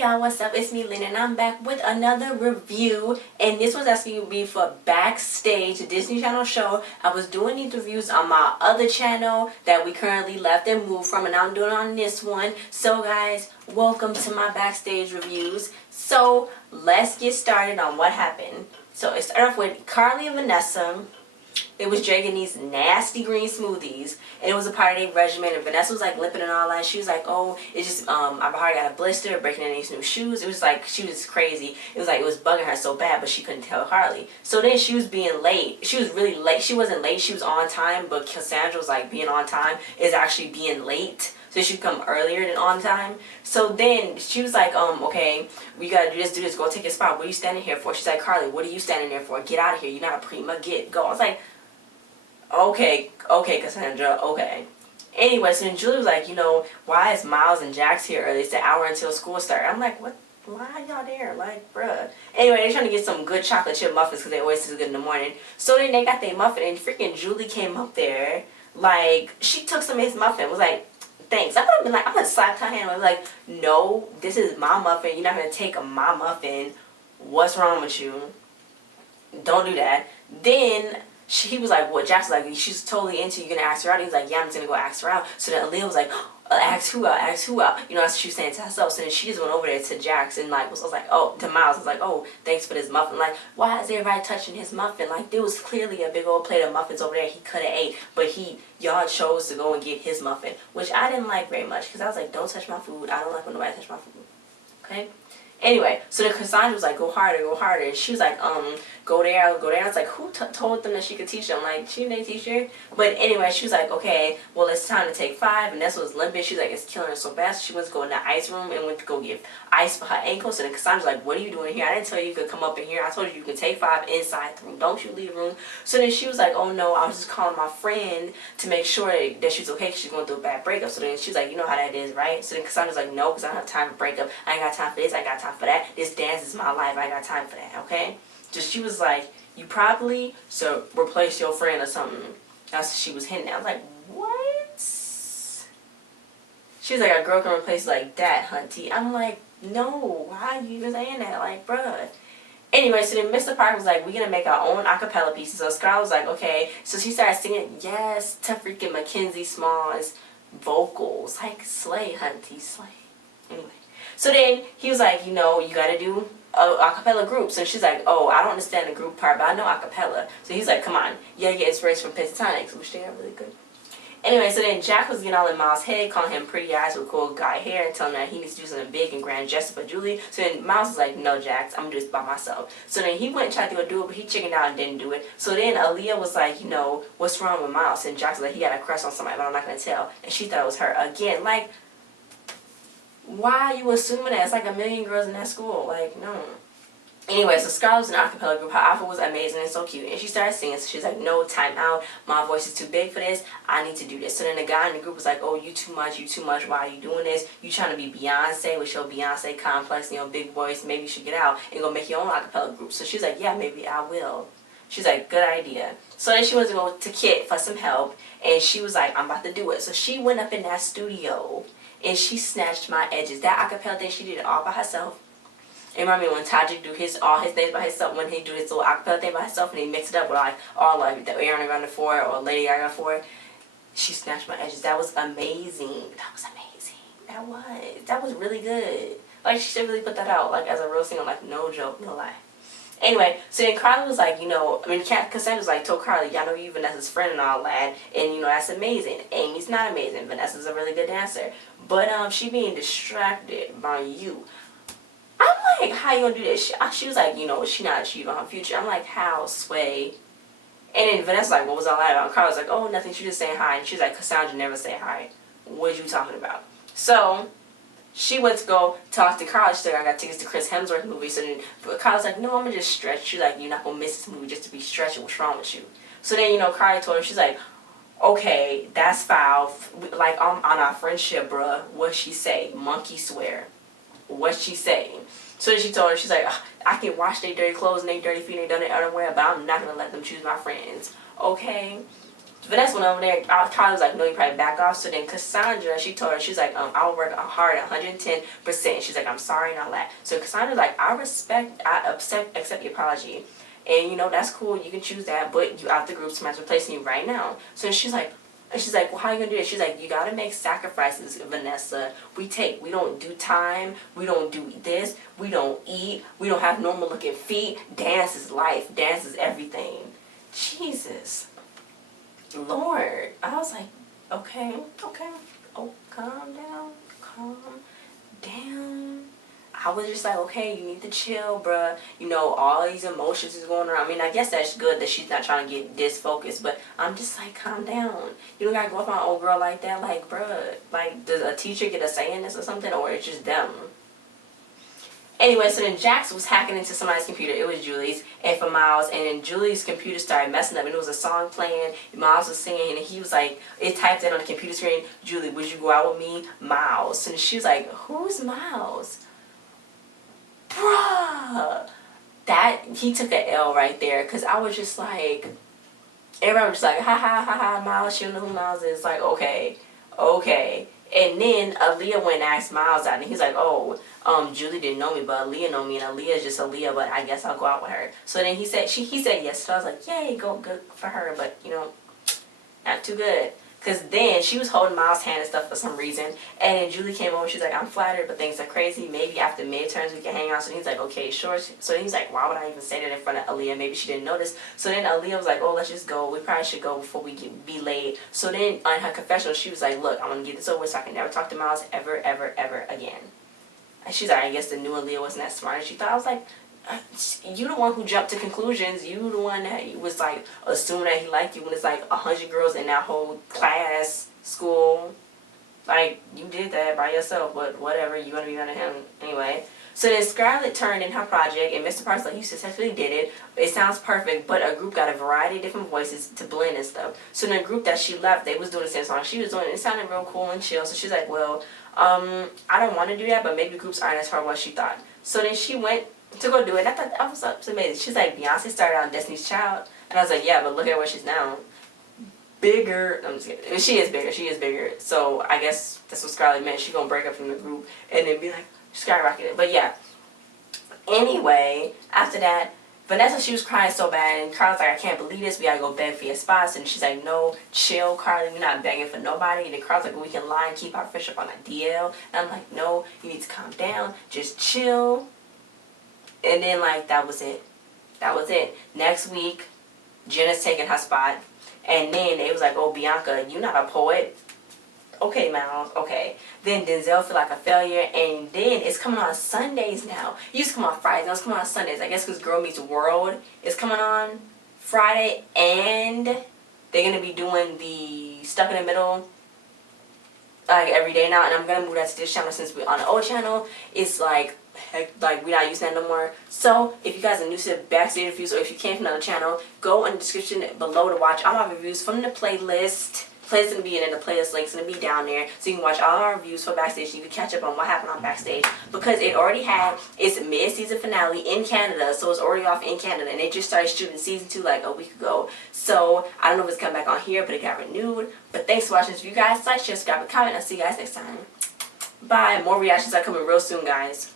y'all, what's up? It's me, Lynn, and I'm back with another review. And this was asking me for Backstage, a Disney Channel show. I was doing these reviews on my other channel that we currently left and moved from, and I'm doing it on this one. So guys, welcome to my Backstage reviews. So let's get started on what happened. So it started off with Carly and Vanessa. They was drinking these nasty green smoothies, and it was a part of their regimen, and Vanessa was like limping and all that. She was like, oh, it's just my heart got a blister, breaking in these new shoes. It was like, she was crazy. It was like, it was bugging her so bad, but she couldn't tell Harley. So then she was being late. She was really late. She wasn't late, she was on time, but Cassandra was like, being on time is actually being late. So she should come earlier than on time. So then she was like, okay, we gotta do this, go take your spot. What are you standing here for? She's like, Carly, what are you standing there for? Get out of here. You're not a prima. Go. I was like, okay, Cassandra, okay. Anyway, so then Julie was like, you know, why is Miles and Jax here early? It's an hour until school starts. I'm like, what? Why are y'all there? Like, bruh. Anyway, they're trying to get some good chocolate chip muffins because they always do good in the morning. So then they got their muffin, and freaking Julie came up there. Like, she took some of his muffin. Was like, thanks. I would have been like, I'm going to slap her hand. I was like, no, this is my muffin. You're not going to take my muffin. What's wrong with you? Don't do that. Then he was like, well, Jax was like, she's totally into you. You're going to ask her out? He was like, yeah, I'm just going to go ask her out. So then Aaliyah was like, ask who out, ask who out. You know, that's what she was saying to herself. So then she just went over there to Jax and like, was like, oh, to Miles. Was like, oh, thanks for this muffin. Like, why is everybody touching his muffin? Like, there was clearly a big old plate of muffins over there he could have ate. But y'all chose to go and get his muffin, which I didn't like very much. Because I was like, don't touch my food. I don't like when nobody touch my food. Okay? Anyway, so then Cassandra was like, go harder, go harder. And she was like, go there, go there. I was like, who told them that she could teach them? Like, she didn't teach her. But anyway, she was like, okay, well, it's time to take 5. And Vanessa was limping. She was like, it's killing her so bad. So she went to go in the ice room and went to go get ice for her ankle. So then Cassandra's like, what are you doing here? I didn't tell you could come up in here. I told you could take 5 inside the room. Don't you leave the room. So then she was like, oh, no, I was just calling my friend to make sure that she's okay because she's going through a bad breakup. So then she was like, you know how that is, right? So then Cassandra's like, no, because I don't have time for breakup. I ain't got time for this. I ain't got time for that. This dance is my life. I ain't got time for that, okay? Just she was like, you probably replace your friend or something. That's what she was hinting at. I was like, what? She was like, a girl can replace like that, hunty. I'm like, no, why are you even saying that? Like, bruh. Anyway, so then Mr. Park was like, we're going to make our own acapella pieces. So Scarlett was like, okay. So she started singing, yes, to freaking Mackenzie Small's vocals. Like, slay, hunty, slay. Anyway. So then he was like, you know, you got to do a cappella group. So she's like, oh, I don't understand the group part, but I know a cappella. So he's like, come on, you gotta get inspiration from Pentatonics, which they are really good. Anyway, so then Jack was getting all in Miles' head, calling him pretty eyes with cool guy hair, and telling him that he needs to do something big and grand gesture for Julie. So then Miles was like, no, Jax, I'm gonna do this by myself. So then he went and tried to go do it, but he chickened out and didn't do it. So then Aaliyah was like, you know, what's wrong with Miles? And Jax was like, he got a crush on somebody, but I'm not gonna tell. And she thought it was her again. Like, why are you assuming that? It's like a million girls in that school. Like, no. Anyway, so Scarlett was in an acapella group. Her outfit was amazing and so cute. And she started singing. So she's like, no, time out. My voice is too big for this. I need to do this. So then the guy in the group was like, oh, you too much. You too much. Why are you doing this? You trying to be Beyonce with your Beyonce complex, you know, big voice. Maybe you should get out and go make your own acapella group. So she's like, yeah, maybe I will. She's like, good idea. So then she went to go to Kit for some help. And she was like, I'm about to do it. So she went up in that studio and she snatched my edges. That acapella thing, she did it all by herself. And remember me when Tajik do all his things by himself, when he do his little acapella thing by himself, and he mixed it up with like all like the Ariana Grande 4 or Lady Gaga 4. She snatched my edges. That was amazing. That was amazing. That was really good. Like, she should really put that out like as a real singer. Like, no joke, no lie. Anyway, so then Carly was like, you know, I mean, Cassandra was like, told Carly, y'all know you Vanessa's friend and all that, and you know, that's amazing. Amy's not amazing. Vanessa's a really good dancer. But she being distracted by you. I'm like, how you gonna do this? She was like, you know, she not achieving her future. I'm like, how, Sway? And then Vanessa's like, what was all that about? And Carly was like, oh, nothing. She just saying hi. And she's like, Cassandra never say hi. What are you talking about? So she went to go talk to Carly. She's like, I got tickets to Chris Hemsworth movie. So then Carly's like, no, I'm gonna just stretch. She's like, you're not gonna miss this movie just to be stretching. What's wrong with you? So then, you know, Carly told her, she's like, okay, that's foul. Like, on our friendship, bruh. What'd she say? Monkey swear. What'd she say? So then she told her, she's like, I can wash their dirty clothes and their dirty feet and their dirty underwear, but I'm not going to let them choose my friends. Okay? Vanessa went over there. Tyler was like, no, you probably back off. So then Cassandra, she told her, she's like, I'll work hard at 110%. She's like, I'm sorry and all that. So Cassandra's like, I accept your apology. And, you know, that's cool. You can choose that. But you out the group. Somebody's replacing you right now. So she's like, well, how are you going to do this? She's like, you got to make sacrifices, Vanessa. We don't do time. We don't do this. We don't eat. We don't have normal looking feet. Dance is life. Dance is everything. Jesus. Lord. I was like, okay. Oh, calm down. I was just like, okay, you need to chill, bruh. You know, all these emotions is going around. I mean, I guess that's good that she's not trying to get disfocused, but I'm just like, calm down. You don't gotta go up on an old girl like that. Like, bruh, like, does a teacher get a say in this or something, or it's just them? Anyway, so then Jax was hacking into somebody's computer. It was Julie's, and for Miles, and then Julie's computer started messing up, and it was a song playing. Miles was singing, and he was like, it typed in on the computer screen, Julie, would you go out with me? Miles. And she was like, who's Miles? Bruh, that he took an L right there, because I was just like, everyone was just like, ha, Miles, she don't know who Miles is. Like, okay. And then Aaliyah went and asked Miles out, and he's like, oh, Julie didn't know me, but Aaliyah know me, and Aaliyah is just Aaliyah, but I guess I'll go out with her. So then he said yes, so I was like, yay, go good for her, but, you know, not too good. Because then she was holding Miles' hand and stuff for some reason. And then Julie came over. She's like, I'm flattered, but things are crazy. Maybe after midterms we can hang out. So he's like, okay, sure. So he's like, why would I even say that in front of Aaliyah? Maybe she didn't notice. So then Aaliyah was like, oh, let's just go. We probably should go before we be late. So then on her confessional, she was like, look, I'm going to get this over so I can never talk to Miles ever again. And she's like, I guess the new Aaliyah wasn't that smart as she thought. I was like, you the one who jumped to conclusions. You the one that was like assuming that he liked you when it's like 100 girls in that whole class, school. Like, you did that by yourself, but whatever, you're gonna be mad at him anyway. So then Scarlett turned in her project, and Mr. Parks like, you successfully did it. It sounds perfect, but a group got a variety of different voices to blend and stuff. So in the group that she left, they was doing the same song she was doing. It sounded real cool and chill. So she's like, well, I don't want to do that, but maybe groups aren't as hard what she thought. So then she went to go do it. I thought that was amazing. She's like, Beyonce started out on Destiny's Child. And I was like, yeah, but look at where she's now. Bigger. I'm just kidding. She is bigger. So I guess that's what Scarlett meant. She's going to break up from the group and then be like, skyrocketed. But yeah. Anyway, after that, Vanessa, she was crying so bad. And Carla's like, I can't believe this. We got to go beg for your spots. And she's like, no, chill, Carla. We're not begging for nobody. And then Carla's like, well, we can lie and keep our friendship on a DL. And I'm like, no, you need to calm down. Just chill. And then, like, that was it. Next week, Jenna's taking her spot. And then they was like, oh, Bianca, you not a poet. Okay, Miles, okay. Then Denzel feel like a failure. And then it's coming on Sundays now. It used to come on Fridays. Now it's coming on Sundays. I guess because Girl Meets World is coming on Friday. And they're going to be doing the Stuck in the Middle like every day now. And I'm going to move that to this channel since we're on the old channel. It's like we're not using that no more. So if you guys are new to the Backstage reviews, or if you came from another channel, go in the description below to watch all my reviews from the playlist. Playlist gonna be in, and the playlist link's gonna be down there, so you can watch all our reviews for Backstage. So you can catch up on what happened on Backstage, because it already had its mid-season finale in Canada, so it's already off in Canada, and they just started shooting season 2 like a week ago. So I don't know if it's coming back on here, but it got renewed. But thanks for watching this video, guys. Like, share, subscribe, and comment. I'll see you guys next time. Bye. More reactions are coming real soon, guys.